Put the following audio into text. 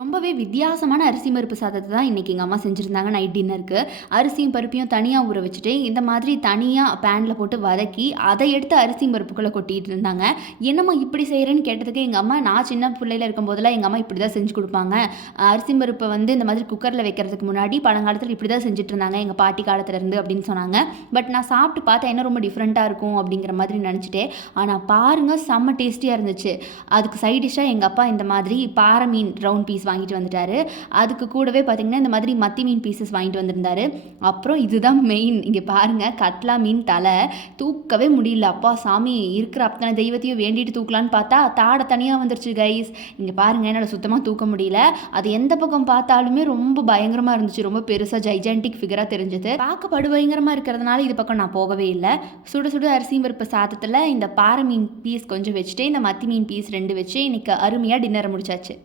ரொம்பவே வித்தியாசமான அரிசி பருப்பு சாதத்த தான் இன்னைக்கு எங்க அம்மா செஞ்சிருந்தாங்க நைட் டின்னருக்கு. அரிசியும் பருப்பையும் தனியா ஊற வச்சுட்டு, இந்த மாதிரி தனியா பேன்ல போட்டு வதக்கி, அதை எடுத்து அரிசியும் பருப்புக்குள்ள கொட்டிட்டு இருந்தாங்க. "என்னம்மா இப்படி செய்றேன்னு?" கேட்டதுக்கு எங்க அம்மா, "நான் சின்ன பிள்ளையில இருக்கும்போதெல்லாம் எங்க அம்மா இப்படி தான் செஞ்சு குடுப்பாங்க. அரிசியும் பருப்ப வந்து இந்த மாதிரி குக்கர்ல வைக்கிறதுக்கு முன்னாடி பழங்காலத்துல இப்படி தான் செஞ்சுட்டு இருந்தாங்க, எங்க பாட்டி காலத்துல இருந்து." அப்படின்னு சொன்னாங்க. பட் நான் சாப்பிட்டு பார்த்தேன், என்ன ரொம்ப டிஃப்ரெண்ட்டா இருக்கும் அப்படிங்கிற மாதிரி நெனச்சுட்டேன். ஆனா பாருங்க, செம்ம டேஸ்டியா இருந்துச்சு. அதுக்கு சைட் டிஷ்ஷா எங்க அப்பா இந்த மாதிரி பாறை மீன் ரவுண்ட் பீஸ் வாங்கிட்டு வந்துட்டாரு. அதுக்கு கூடவே பார்த்தீங்கன்னா, இந்த மாதிரி மத்தி மீன் பீஸஸ் வாங்கிட்டு வந்திருந்தாரு. அப்புறம் இதுதான் மெயின். இங்க பாருங்க, கட்லா மீன் தலை தூக்கவே முடியல. அப்பா சாமி, இருக்கிற அத்தனை தெய்வத்தையும் வேண்டிட்டு தூக்கலான்னு பார்த்தா, தாடை தனியா வந்துருச்சு கைஸ். இங்க பாருங்க, என்னால சுத்தமா தூக்க முடியல. அது எந்த பக்கம் பார்த்தாலுமே ரொம்ப பயங்கரமா இருந்துச்சு. ரொம்ப பெருசா ஜைஜான்டிக் ஃபிகரா தெரிஞ்சது. பார்க்க படு பயங்கரமா இருக்கிறதுனால இது பக்கம் நான் போகவே இல்ல. சுட சுட அரிசியும் பருப்பு சாதத்துல இந்த பாறை மீன் பீஸ் கொஞ்சம் வச்சுட்டு, இந்த மத்தி மீன் பீஸ் 2 வச்சு இன்னைக்கு அருமையா டின்னர முடிச்சாச்சு.